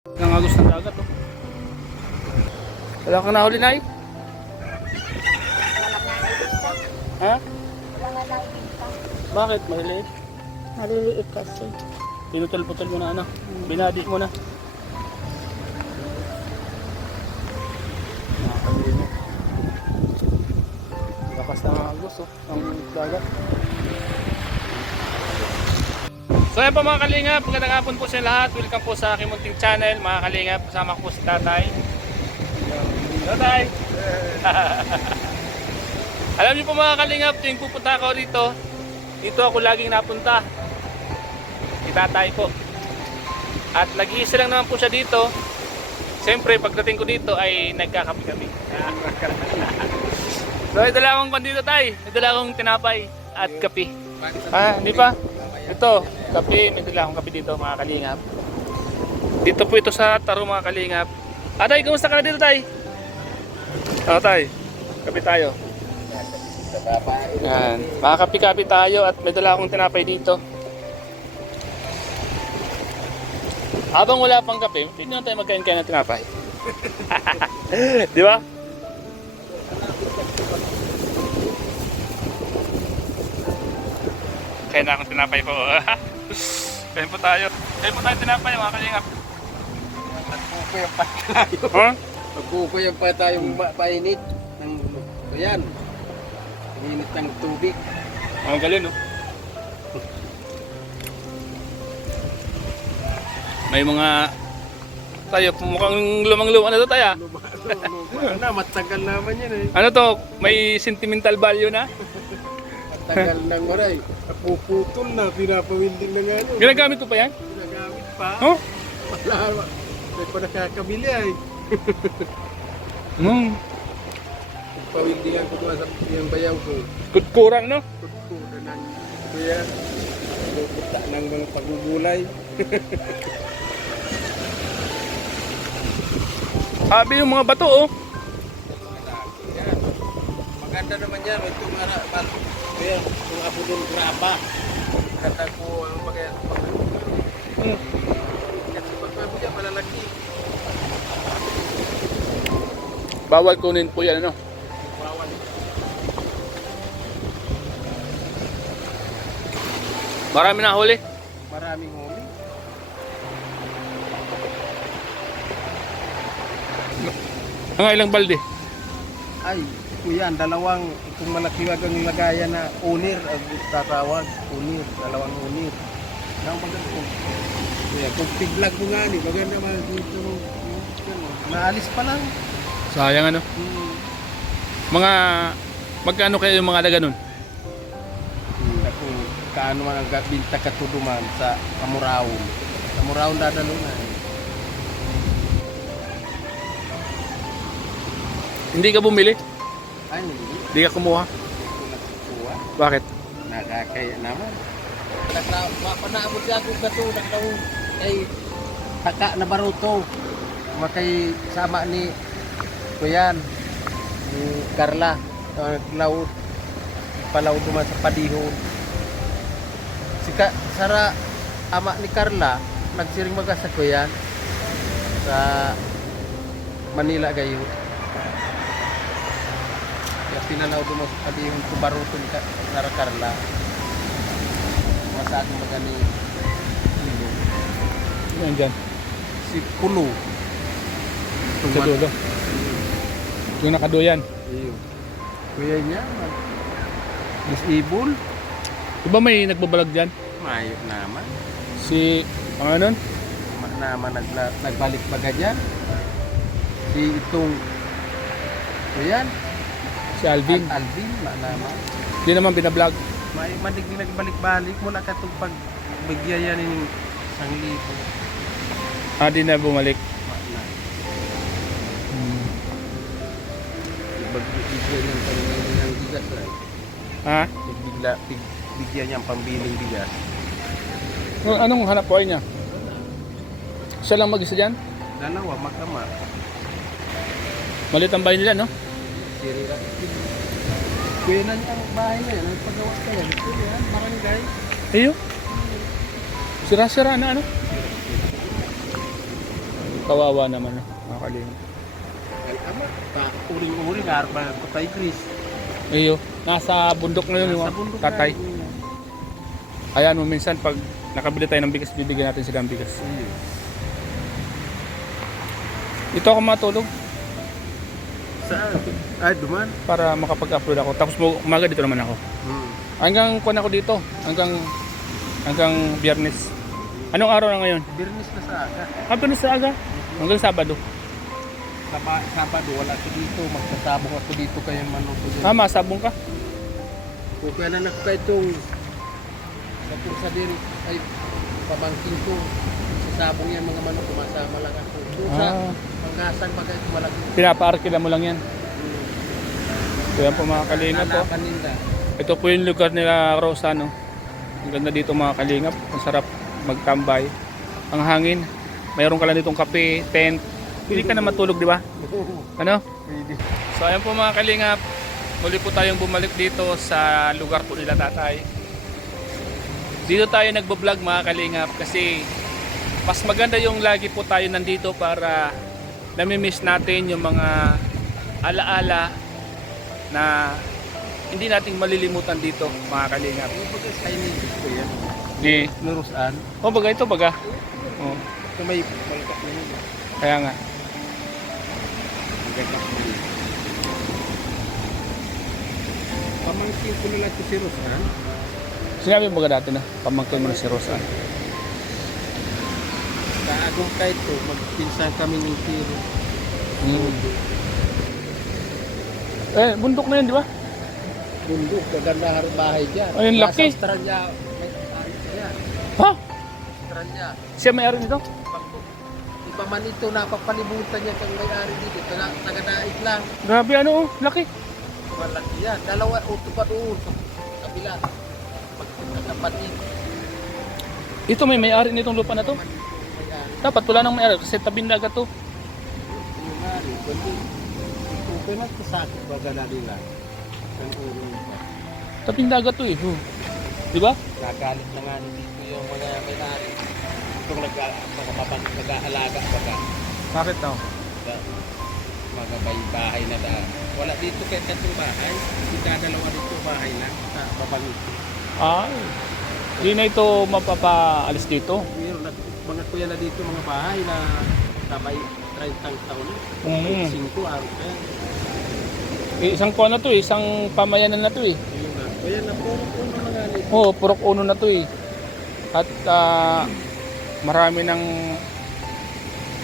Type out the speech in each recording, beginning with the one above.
Nangagos ng dagat oh. Wala kang nahuli, Nay? Ha? Wala nga nakikita. Bakit? Mahili? Maliliit kasi. Pinutol-putol mo na ano? Binadi mo na. Nakakabili mo. Lakas na agos oh. Ang dagat. So yan po mga kalingap, magandang hapon po sa lahat. Welcome po sa aking munting channel mga kalingap. Kasama ko po si Tatay. Tatay! Alam niyo po mga kalingap, tuwing pupunta ako dito ako laging napunta. Si Tatay po. At nag-iisa lang naman po siya dito. Siyempre pagdating ko dito ay nagkakape kami. So may dala akong dito, Tay. May dala akong tinapay at kape. Hindi pa? Ito, kape. May dala akong kape dito mga kalingap. Dito po ito sa Taro mga kalingap. Tay, kumusta ka na dito, Tay? Tay, kape tayo. Yan, makakape-kape tayo at may dala akong tinapay dito. Habang wala pang kape, pwede naman tayo magkain-kain ng tinapay. Di ba? Kaya na akong tinapay po. Kain po tayo. Kain po tayo tinapay mga kalingap. Magpupuyang pa tayo. Huh? Magpupuyang pa tayong painit ng ayan. Init ng tubig. Ang galing, no? May mga tayo, mukhang lumang-luma na to tayo. Luma na, matagal naman yan eh. Ano to? May sentimental value na? Matagal nang oray. Napuputol na, pinapawinding na nga ano. Ginagamit ko pa yan? Ginagamit pa. Oh? Wala. May pa nakakabili ay. Pawindingan ko doon sa yung bayaw ko. Kurang, no? Kuda ng kuya. Kuda ng mga pagugulay. Sabi yung mga bato, oh. Yan. Maganda naman yan. Ito mga kuya, itong apo doon graba. Kata ko ang bagay. Kasi pagpapag yan, malalaki. Bawal kunin po yan, ano? Bawal. Marami na huli. Maraming huli. Mga ilang balde? Ay, kuya, dalawang itong malakiwag ang lagayan na unir, tatawag, unir, dalawang unir. Ang maganda ko. Kuya, kung piglag mo nga ni, maganda naman dito. Naalis pa lang. Sayang, ano? Mga, magkano kayo yung mga alaga nun? Ako, kaano man ang binta katuduman sa Kamurawon. Kamurawon dadalo na. Hindi ka bumili? Ay, hindi. Hindi ka kumuha? Nagkukuha. Bakit? Nakakaya naman. Panaabot siya ako bato, nagtaong kay taka na baruto. Makay sama ni Kuyan, ni Carla, naglaod, palaod naman sa padihon. Sara ama ni Carla, nagsiring maga sa Kuyan, sa Manila gayo. Kaya pinanaw mo sa padihon, kubaruto ni Carla. Masyadong magani Yan dyan. si Pulo. Sa dulo. Yung nakaduyan. Iyo. Kuya niya, disable. Diba may nagbabalag dyan? Mayo naman. Si, ano nun? Naman nagbalik baga dyan. Si itong kuya, Si Alvin. Alvin, naman. Hindi naman binablog. May madigdi nagbalik-balik mula ka itong pagbigyan yan ng 1,000. Di na bumalik. Bigyan ng pambiling ng bigas lang. Ha? Bigyan niya ang pambiling bigas. Anong hanap buhay niya? Siya lang mag-isa dyan? Dalawa, magkama. Malit ang bahay nila, no? Sirira. Kuya na niya ang bahay na yan. Ang paggawa ka yan. Ito yan, barangay. Iyo. Sira-sira na, ano? Kawawa naman, no? Mga kalingap. Ay, ama, uring-uring, arba, patay Chris. Iyo, nasa bundok na yun, Nasa yung bundok tatay. na yun. Ayan mo, minsan pag nakabili tayo ng bigas, bibigyan natin sila ng bigas. Ito ako matulog Saan? Ay, duman. para makapag-upload ako. Tapos umaga dito naman ako. Hanggang kuwan ako dito, hanggang Biyernes. Anong araw na ngayon? Birnis na sa aga. Biyernes sa aga. Hanggang Sabado. Sabado, wala ko dito. Magsasabong ako dito kaya manok ko dito. Masabong ka? Kung kaya na ka itong kapag sabihin ay pamangkin ko. Sasabong yan mga manok, kumasama lang ako. Doon sa Pangasan bagay malaki. Pinapaarkila mo lang yan. Kaya po mga kalingap po. Lalakan nila. Ito po yung lugar nila Rosa, no? Ang ganda dito mga kalingap. Ang sarap magtambay. Ang hangin. Mayroon ka lang ditong kape, tent. Pili ka na matulog, di ba? Ano? So ayan po mga kalingap. Muli po tayong bumalik dito sa lugar po nila tatay. Dito tayo nagbo-vlog mga kalingap kasi mas maganda yung lagi po tayo nandito para namimiss natin yung mga alaala na hindi nating malilimutan dito mga kalingap. Yung baga Chinese ko yan. Di, Lurusaan. oh baga ito baga. Oh, Ito may malakap na yun. kaya nga. Ang ganda ko yun. Pamangkin ko na lang ito si Rosan. Sinabi mo baga dati na pamangkin mo na si Rosa. Kaagong kahit ito, magpinsan kami ng tiro. Eh, bundok na yun, di ba? Bundok, kaganda harap bahay dyan. Ayun, laki. Nasa Australia, may ari siya. Ha? Australia. Siya may-ari nito? Iba man ito, napapalibutan niya kang may-ari dito. Taga-daig lang. Grabe ano, oh, laki. Malaki yan. Dalawa, uto pa doon. Sa kabila. Pagkakapatid. Ito may-ari nitong lupa na to. May-ari. Dapat wala nang may-ari kasi tabing dagat to. Yung may-ari. Kundi, ito na kasakit baga na nila. Ang ulo pa. Tabing dagat to eh. Di ba? Nagalit na nga dito yung mga may-ari. Itong nag-aalaga baga. Bakit daw? Mga bahay na daan. Wala dito kahit tatlong bahay. Dalawa dito bahay lang. Sa babangit. Ay. Hindi na ito mapapaalis dito. Meron na mga kuya na dito mga bahay na sabay 30 taon. 5 araw pa yan. Isang kuha na to eh. Isang pamayanan na to eh. Yun na. Kaya na puro na nga nito. Oo, purok uno na to eh. At marami ng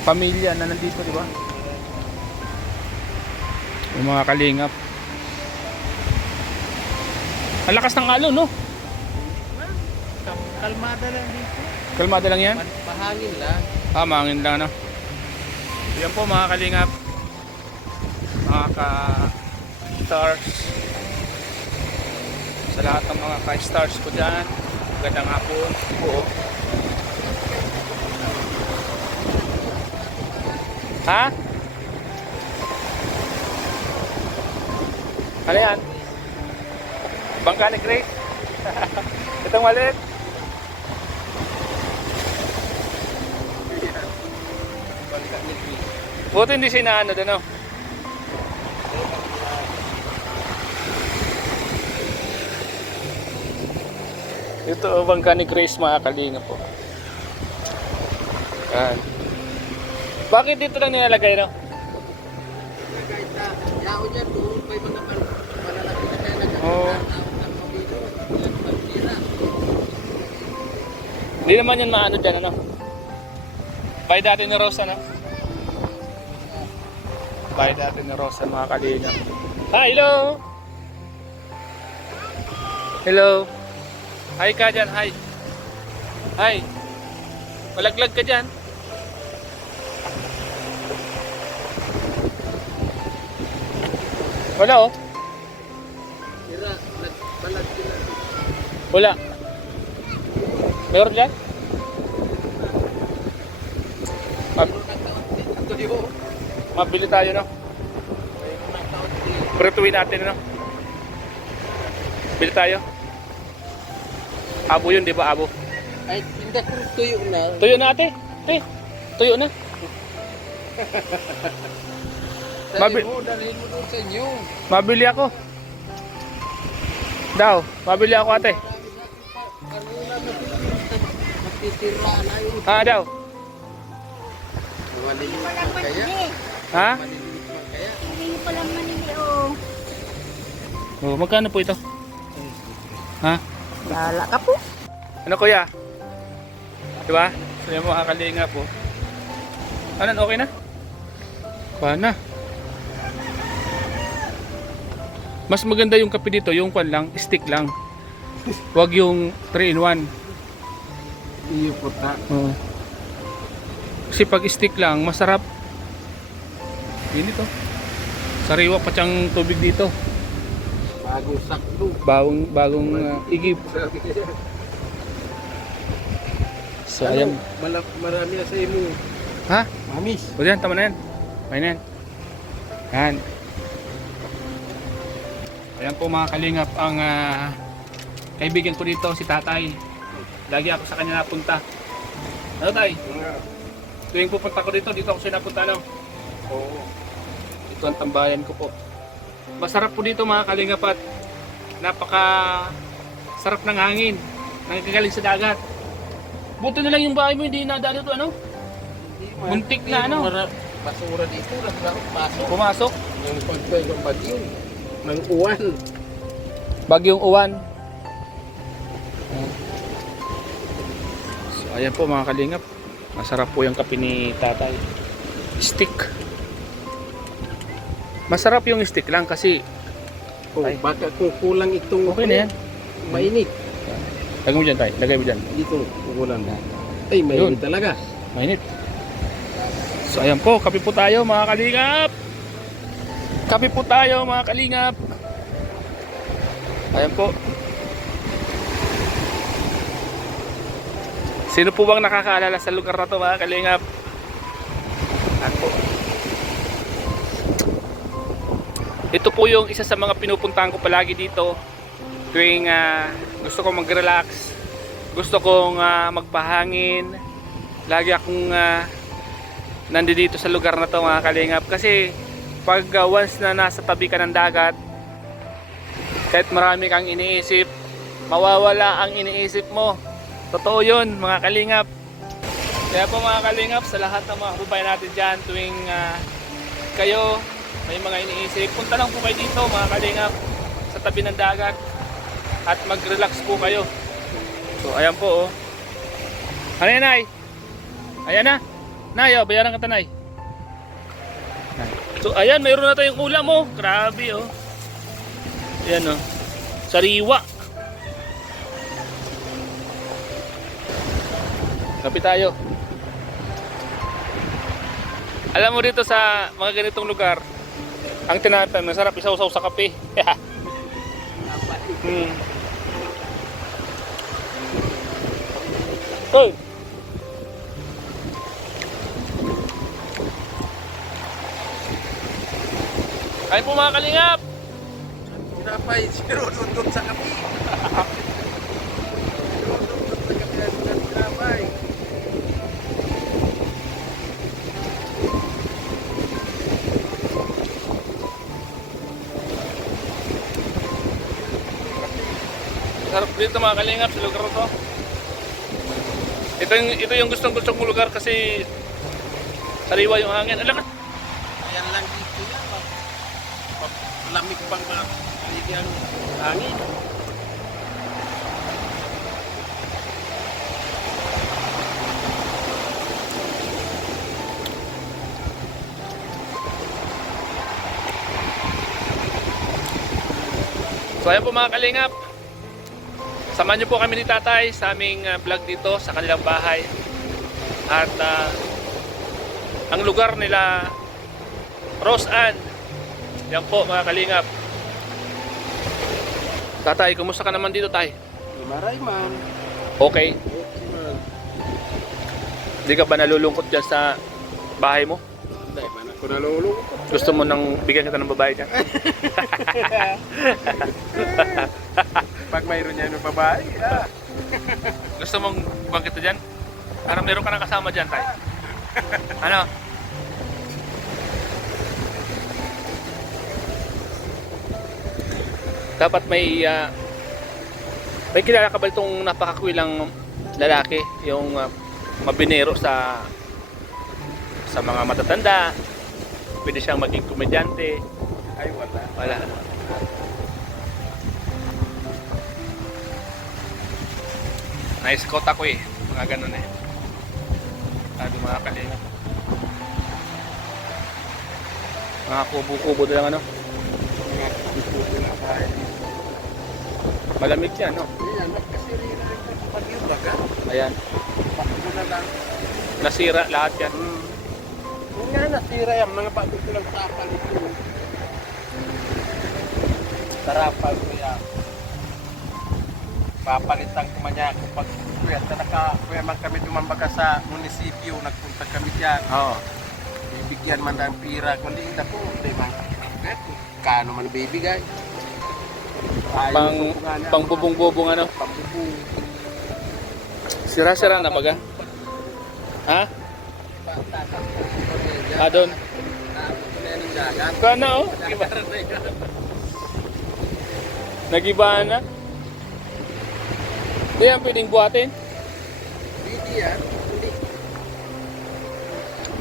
pamilya na nandito, di ba? Yung mga kalingap. Ang lakas ng alon, no? Kalmada lang dito. Kalmada lang yan? Mahangin lang. Mahangin lang, no? Yan po mga kalingap. Mga ka-stars. Sa lahat ng mga ka-stars ko dyan. Magandang hapon po. Ha? Ano yan? Bangka ni Grace? Itong maliit? Bangka ni Chris. Buti hindi siya inaano doon, no? Ito ang bangka ni Grace mga kalinga po. Yan. Bakit dito lang nilalagay, no? Kahit na yaon yan doon, may mga malalaki na kaya Oo. nagkakataon dito. Ilan pagtira. Hindi naman yan maano dyan, ano? Bahay dati ni Rosa, no? Bahay dati ni Rosa mga kalinga. Hi, hello! Hello! Hi ka dyan, hi! Hi! Malaglag ka dyan. Wala oh. Tira, nagbalag sila. Wala. Meron dyan? Mabili tayo, no? Pretuin natin, no? Bili tayo. Abo yun, di ba? Abo. Ay, hindi ko tuyo na. Tuyo na ate. Tuyo na. Dalhin mo doon sa inyo. Mabili ako. Daw, mabili ako ate. Matitiraan ayun. Daw. Maliliit Walang man kaya. manili. Ha? Maliliit man kaya. Hindi ko lang manili, oh. Oh, magkano po ito? Ha? Lala ka po. Ano kuya? Diba? So yung mga kalinga po. Ano, okay na? Paano? Mas maganda yung kape dito, yung kwan lang, stick lang. Huwag yung 3-in-1. Iyo po ta. Oo. Kasi pag stick lang, masarap. Yun ito. Sariwa pa siyang tubig dito. Bagong sakto. Bagong igib. Sabi kaya. So ayan. Marami na sa imo. Ha? Mamis. O yan, tama na yan. May na yan. Yan. Ayan po mga kalingap ang kaibigan ko dito, si tatay. Lagi ako sa kanya napunta. Ano tay? Tuwing pupunta ko dito ako siya napunta. Ano? Oo. Ito ang tambayan ko po. Masarap po dito mga kalingap at napaka sarap ng hangin. Nanggaling sa dagat. Buti na lang yung bahay mo hindi nadalo to ano? Muntik na ano? Basura dito. Pasok. Pumasok. Yung pagpay ng bagyo. Ng uwan. Bagyong uwan. So ayan po mga kalingap. Masarap po yung kape ni tatay. Stick. Masarap yung stick lang kasi Oh, ay, baka kung kulang itong okay na yan. mainit. Lagay mo dyan tayo. Lagay mo dyan. Dito kulang. Ay, mainit Yun. talaga. Mainit. So ayan po. Kape po tayo mga kalingap. Kape po tayo mga kalingap. Ayan po. Sino po bang nakakaalala sa lugar na to mga kalingap? Ako. Ito po yung isa sa mga pinupuntahan ko palagi dito tuwing gusto kong mag-relax, gusto kong magpahangin. Lagi akong nandito sa lugar na to mga kalingap kasi pag once na nasa tabi ka ng dagat, kahit marami kang iniisip, mawawala ang iniisip mo. Totoo yun mga kalingap. Kaya po mga kalingap, sa lahat ng mga kababayan natin dyan, tuwing kayo may mga iniisip, punta lang po kayo dito mga kalingap sa tabi ng dagat at mag-relax po kayo. So ayan po oh. Ano yan Nay? Ayan na. Nay, oh, bayaran ka ta Nay. So ayan, mayroon na tayong ulam oh. Grabe oh. Ayan oh. Sariwa. Kape tayo. Alam mo dito sa mga ganitong lugar, ang tinatawag, masarap isaw-saw sa kape. Hoy. Kain po mga kalingap. Tinapay, sinunod sa kami. Sinunod sa kami ng tinapay. Sarap dito mga kalingap sa lugar to. Ito yung gustong-gustong mong lugar kasi sariwa yung hangin. Alam ka? Ayan lang dito yan. Lamig pang mga kaligang hangin. So ayan po mga kalingap. Samahan niyo po kami ni tatay sa aming vlog dito sa kanilang bahay. At ang lugar nila Rose Ann. Yan po mga kalingap. Tatay, kumusta ka naman dito tay? Maray man. Okay. Okay man. Hindi ka ba nalulungkot dyan sa bahay mo? Hindi man ako nalulungkot. Gusto mo nang bigyan kita ng babae dyan? Pag mayroon yan ng babae, Gusto mong bang kita dyan? Para meron ka nang kasama dyan tay. Ano? dapat may kilala ka ba itong napakakwilang lalaki, yung mabinero sa mga matatanda, pwede siyang maging komedyante. Ay, wala. Wala. Na-scout ako eh, mga ganun eh. Sabi mga kalinga. Mga kubo-kubo na lang ano. Mga puso na tayo. Malamig yan, no? Ayan, magkasiri na rin ang bagyo baga. Ayan. Bago na lang. Nasira lahat yan. Yung nga nasira yan, mga bago ko lang tapal ito. Tarapal ko yan. Papalitan ko man niya kapag kuya man kami dumambaga sa munisipyo, nagpunta kami dyan. Oo. Bibigyan man ng pira, kundi hindi po, hindi man. Kano man bibigay? Pang bubong-bubong ano? Pambubong. Sira-sira na baga? Ha? Ah, doon. Kana oh. Nag-ibahan na. Hindi yan pwedeng buhatin. Hindi yan. Hindi.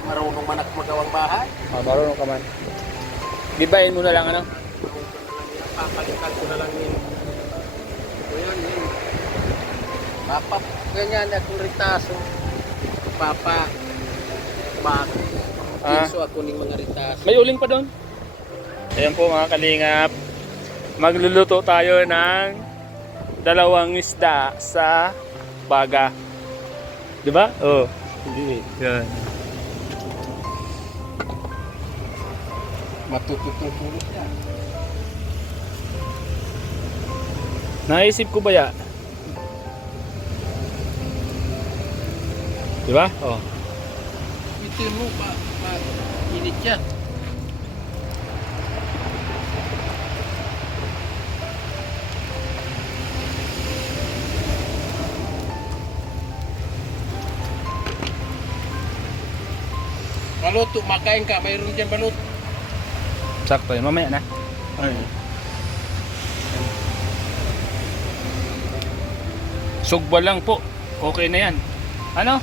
Marunong man ako magawang bahay. Marunong ka man. Gibahin mo na lang ano? Papalitan ko na lang yun. So yan yun. Papa, ganyan akong ritaso. Papa, piso ako ng mga ritaso. May uling pa doon. Ayan po mga kalingap. Magluluto tayo ng dalawang isda sa baga. Di ba? Oo. Hindi. Yan. Matututulog yan. Naisip ko ba ya? Di ba? Oh. Bitin mo init yan. Baluto, makain ka, mayroon dyan balut. Sakto yun. Mamaya na. Sugba lang po. Okay na yan. Ano?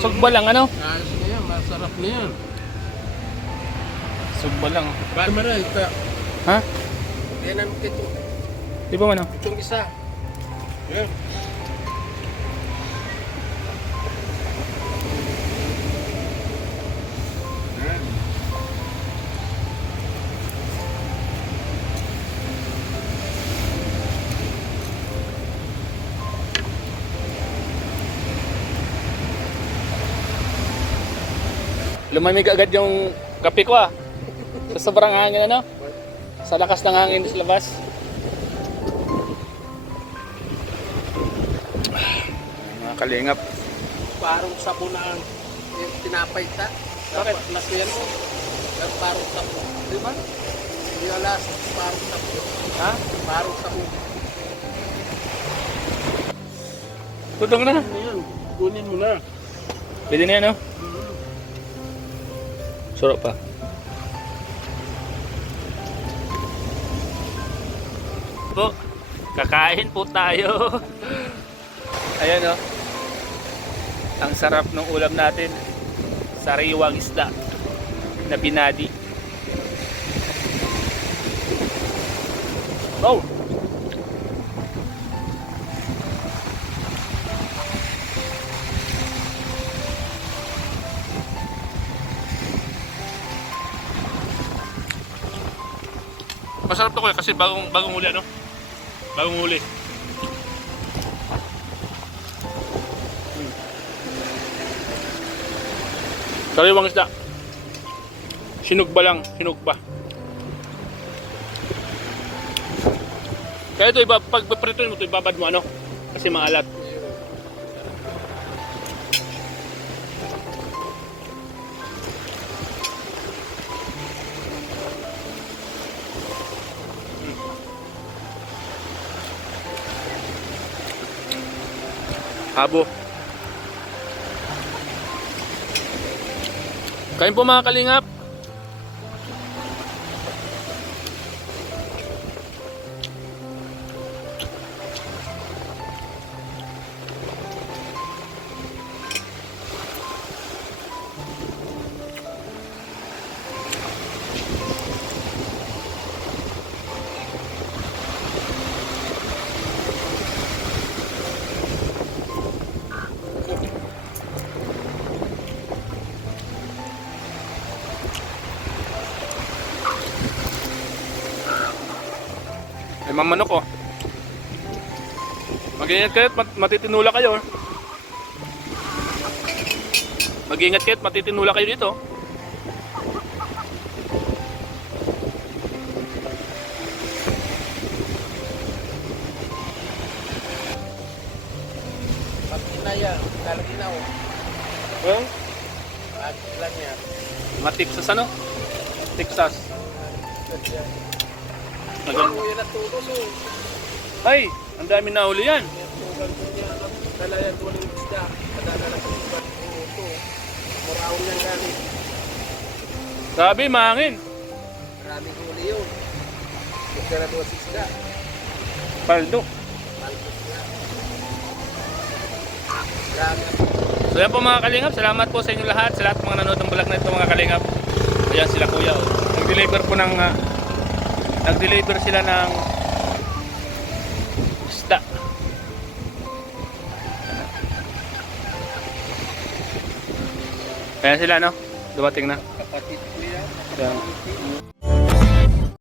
Sugba lang ano? Ayos na yan, masarap na yan. Sugba lang. Bakit maray ka? Ha? Kainan mo kito. Di ba ano? Itong isa. Yan. Lumamig agad yung kape ko ah. Sa sobrang hangin ano? Sa lakas ng hangin sa labas. Mga kalingap. Parang sabon na ang tinapay ta. Bakit? Lasuyan mo. Parang sabon. Di ba? Hindi alas. Parang sabon. Ha? Parang sabon. Tutong na. Ayan. Kunin mo na. Pwede na yan oh. Sarap pa. Po, kakain po tayo. Ayan oh. Ang sarap ng ulam natin. Sariwang isda na binadi. Oh. Masarap to kuya kasi bagong huli ano? Bagong huli. Sariwang isda. Sinugba lang, sinugba. Kaya ito pag prito mo ito ibabad mo ano? Kasi maalat. Habo. Kain po mga kalingap. May mga manok oh. Mag-ingat kayo at matitinula kayo. Mag-ingat kayo at matitinula kayo dito. Pag kinaya, lalaginaw. Well, Agit lang yan. mga Texas ano? Texas. Maganda. Yan at tulos oh. Ay, ang dami na huli yan. Tugal ko niya. Dalayan ko ng isda. Madadala ko ng ito. Muraon niyang galing. Sabi, mahangin. Maraming huli yun. Gusto na doon sa isda. Paldo. Malpos na. Marami na. So yan po mga kalingap, salamat po sa inyo lahat, sa lahat mga nanood ng vlog na ito mga kalingap. Ayan sila kuya. Oh. Nag-deliver po ng nag-deliver sila ng isda. Ayan sila no, dumating na. Kapatid ko yan. Ayan.